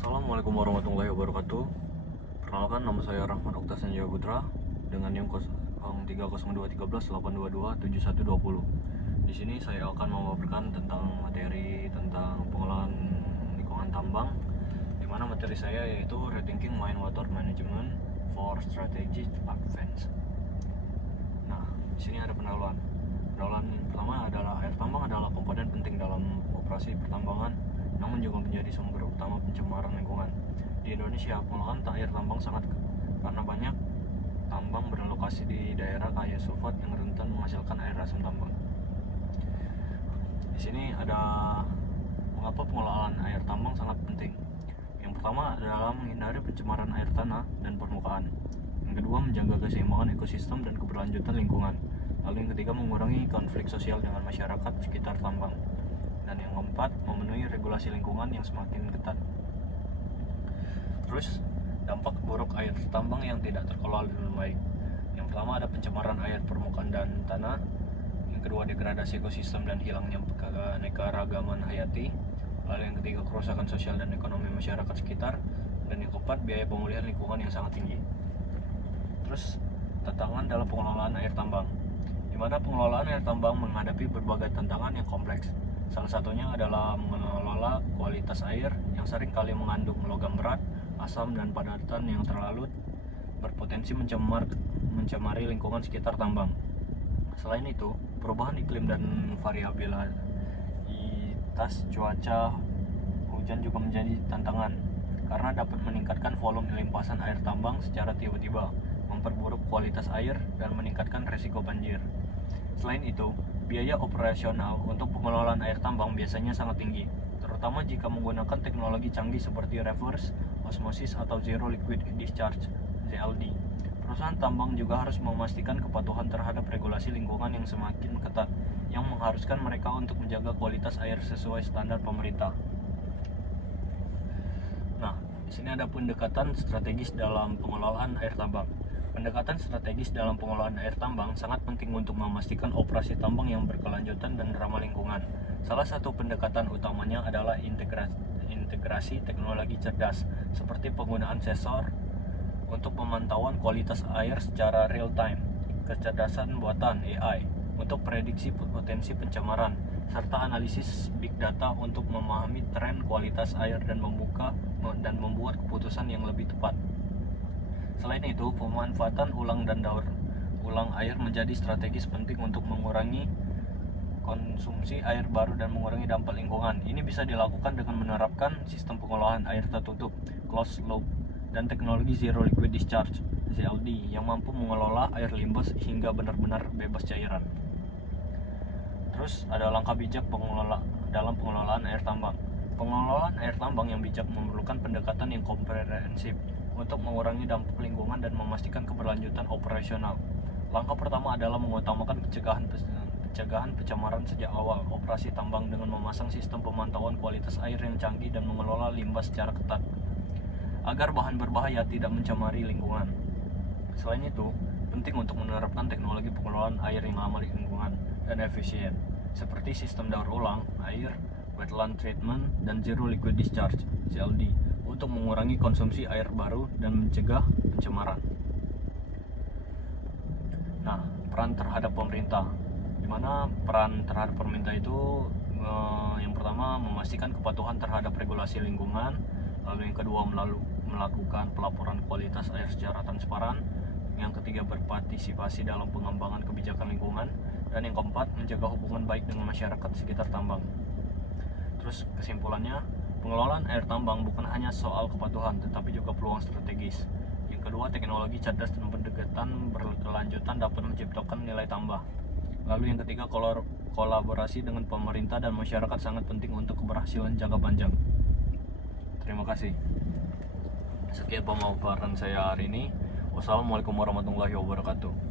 Assalamualaikum warahmatullahi wabarakatuh. Perkenalkan, nama saya Rahman Okta Sanjaya Putra dengan NIM 03021382227120. Di sini saya akan memaparkan tentang materi tentang pengelolaan lingkungan tambang, di mana materi saya yaitu Rethinking Mine Water Management for Strategic Advance. Nah, di sini ada pendahuluan. Pendahuluan pertama adalah air tambang adalah komponen penting dalam operasi pertambangan, namun juga menjadi sumber utama pencemaran lingkungan. Di Indonesia, pengolahan air tambang sangat karena banyak tambang berlokasi di daerah kaya sulfat yang rentan menghasilkan air asam tambang. Di sini ada mengapa pengelolaan air tambang sangat penting. Yang pertama adalah menghindari pencemaran air tanah dan permukaan. Yang kedua, menjaga keseimbangan ekosistem dan keberlanjutan lingkungan. Lalu yang ketiga, mengurangi konflik sosial dengan masyarakat sekitar tambang. Dan yang keempat, memenuhi regulasi lingkungan yang semakin ketat. Terus, dampak buruk air tambang yang tidak terkelola dengan baik. Yang pertama ada pencemaran air permukaan dan tanah. Yang kedua, degradasi ekosistem dan hilangnya keanekaragaman hayati. Lalu yang ketiga, kerusakan sosial dan ekonomi masyarakat sekitar. Dan yang keempat, biaya pemulihan lingkungan yang sangat tinggi. Terus, tantangan dalam pengelolaan air tambang, di mana pengelolaan air tambang menghadapi berbagai tantangan yang kompleks. Salah satunya adalah mengelola kualitas air yang sering kali mengandung logam berat, asam, dan padatan yang terlalu berpotensi mencemari lingkungan sekitar tambang. Selain itu, perubahan iklim dan variabilitas cuaca hujan juga menjadi tantangan karena dapat meningkatkan volume limpasan air tambang secara tiba-tiba, memperburuk kualitas air, dan meningkatkan risiko banjir. Selain itu, biaya operasional untuk pengelolaan air tambang biasanya sangat tinggi, terutama jika menggunakan teknologi canggih seperti reverse osmosis atau zero liquid discharge (ZLD). Perusahaan tambang juga harus memastikan kepatuhan terhadap regulasi lingkungan yang semakin ketat, yang mengharuskan mereka untuk menjaga kualitas air sesuai standar pemerintah. Nah, di sini ada pendekatan strategis dalam pengelolaan air tambang. Pendekatan strategis dalam pengelolaan air tambang sangat penting untuk memastikan operasi tambang yang berkelanjutan dan ramah lingkungan. Salah satu pendekatan utamanya adalah integrasi teknologi cerdas, seperti penggunaan sensor untuk pemantauan kualitas air secara real time, kecerdasan buatan (AI) untuk prediksi potensi pencemaran, serta analisis big data untuk memahami tren kualitas air dan membuat keputusan yang lebih tepat. Selain itu, pemanfaatan ulang dan daur ulang air menjadi strategis penting untuk mengurangi konsumsi air baru dan mengurangi dampak lingkungan. Ini bisa dilakukan dengan menerapkan sistem pengolahan air tertutup (closed loop) dan teknologi zero liquid discharge (ZLD) yang mampu mengelola air limbah hingga benar-benar bebas cairan. Terus ada langkah bijak dalam pengelolaan air tambang. Pengelolaan air tambang yang bijak memerlukan pendekatan yang komprehensif untuk mengurangi dampak lingkungan dan memastikan keberlanjutan operasional. Langkah pertama adalah mengutamakan pencegahan pencemaran sejak awal operasi tambang dengan memasang sistem pemantauan kualitas air yang canggih dan mengelola limbah secara ketat, agar bahan berbahaya tidak mencemari lingkungan. Selain itu, penting untuk menerapkan teknologi pengelolaan air yang ramah lingkungan dan efisien, seperti sistem daur ulang air, wetland treatment, dan zero liquid discharge (ZLD) untuk mengurangi konsumsi air baru dan mencegah pencemaran. Nah, peran terhadap pemerintah, di mana peran terhadap pemerintah itu yang pertama memastikan kepatuhan terhadap regulasi lingkungan, lalu yang kedua melakukan pelaporan kualitas air secara transparan, yang ketiga berpartisipasi dalam pengembangan kebijakan lingkungan, dan yang keempat menjaga hubungan baik dengan masyarakat sekitar tambang. Terus kesimpulannya, pengelolaan air tambang bukan hanya soal kepatuhan, tetapi juga peluang strategis. Yang kedua, teknologi cerdas dan pendekatan berkelanjutan dapat menciptakan nilai tambah. Lalu yang ketiga, kolaborasi dengan pemerintah dan masyarakat sangat penting untuk keberhasilan jangka panjang. Terima kasih. Sekian pemaparan saya hari ini. Wassalamualaikum warahmatullahi wabarakatuh.